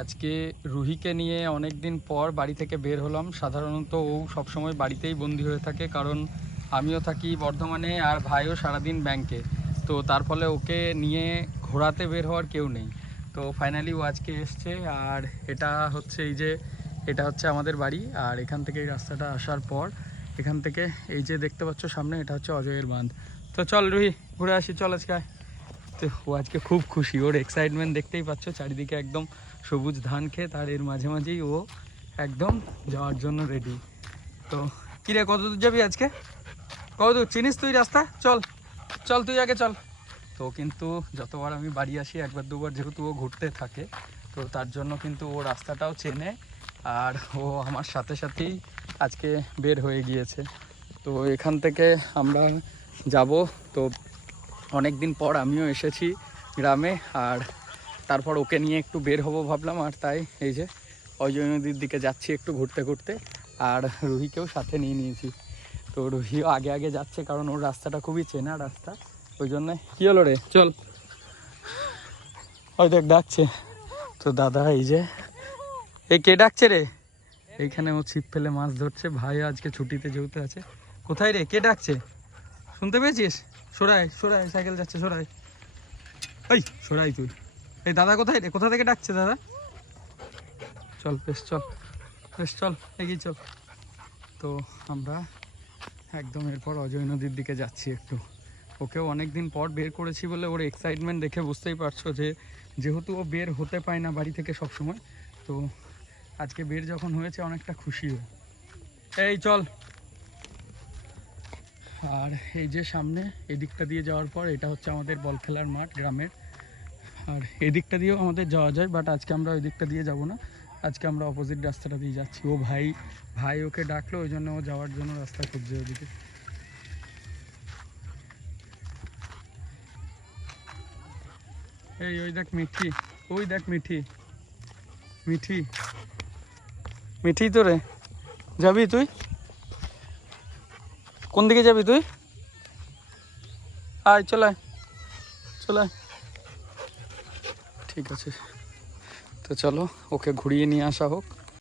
আজকে রুহিকে নিয়ে অনেক দিন পর বাড়ি থেকে বের হলাম। সাধারণত ও সবসময় বাড়িতেই বন্দি হয়ে থাকে, কারণ আমিও থাকি বর্ধমানে আর ভাইও সারাদিন ব্যাংকে। তো তার ফলে ওকে নিয়ে ঘোরাতে বের হওয়ার কেউ নেই। তো ফাইনালি ও আজকে এসছে, আর এটা হচ্ছে এই যে, এটা হচ্ছে আমাদের বাড়ি, আর এখান থেকে রাস্তাটা আসার পর এখান থেকে এই যে দেখতে পাচ্ছ সামনে, এটা হচ্ছে অজয়ের বাঁধ। তো চল রুহি, ঘুরে আসি, চল আজকে। তো ও আজকে খুব খুশি। ওর এক্সাইটমেন্ট দেখতেই পাচ্ছ, চারিদিকে একদম সবুজ ধান ক্ষেত, আর এর মাঝে মাঝেই ও একদম যাওয়ার জন্য রেডি তো কিরে কত দূর যাবি আজকে? কত দূর? চিনিস তুই রাস্তা? চল চল তুই আগে চল। তো কিন্তু যতবার আমি বাড়ি আসি, একবার দুবার যেহেতু ও ঘুরতে থাকে, তো তার জন্য কিন্তু ও রাস্তাটাও চেনে, আর ও আমার সাথে সাথেই আজকে বের হয়ে গিয়েছে। তো এখান থেকে আমরা যাব, তো অনেক দিন পর আমিও এসেছি গ্রামে, আর তারপর ওকে নিয়ে একটু বের হব ভাবলাম, আর তাই এই যে অজয় নদীর দিকে যাচ্ছি একটু ঘুরতে ঘুরতে, আর রুহিকেও সাথে নিয়ে নিয়েছি। তো রুহিও আগে আগে যাচ্ছে, কারণ ওর রাস্তাটা খুবই চেনা রাস্তা, ওই জন্য। কী হলো রে? চল। ওই দেখ, ডাকছে। তো দাদা, এই যে। এই কে ডাকছে রে? এইখানে ও ছিপ ফেলে মাছ ধরছে। ভাই আজকে ছুটিতে যেহেতু আছে। কোথায় রে? কে ডাকছে? শুনতে পেয়েছিস? সরাই সরাই, সাইকেল যাচ্ছে, সরাই। এই, সরাই তুই এই দাদা কোথায় রে? কোথা থেকে ডাকছে দাদা? চল, বেশ চল বেশ, চল, এগিয়ে চল। তো আমরা একদম এরপর অজয় নদীর দিকে যাচ্ছি একটু। ওকেও অনেক দিন পর বের করেছি বলে ওর এক্সাইটমেন্ট দেখে বুঝতেই পারছ যে, যেহেতু ও বের হতে পায় না বাড়ি থেকে সব সময় তো আজকে বের যখন হয়েছে অনেকটা খুশি ও এই, চল আর এই যে সামনে, এদিকটা দিয়ে যাওয়ার পর এটা হচ্ছে আমাদের বল খেলার মাঠ গ্রামের। আর এদিকটা দিয়েও আমাদের যাওয়া যায় বাট আজকে আমরা ওই দিকটা দিয়ে যাব না। আজকে আমরা অপোজিট রাস্তাটা দিয়ে যাচ্ছি। ও ভাই ভাই ওকে ডাকলো, ওই জন্য ও যাওয়ার জন্য রাস্তা খুঁজছে ওদিকে। এই, ওই দেখ মিঠি, ওই দেখ মিঠি। মিঠি মিঠি তো রে যাবি তুই? কোন দিকে যাবি তুই? আয়, চলে চলে ঠিক আছে। তো চলো, ওকে ঘুরিয়ে নিয়ে আসা হোক।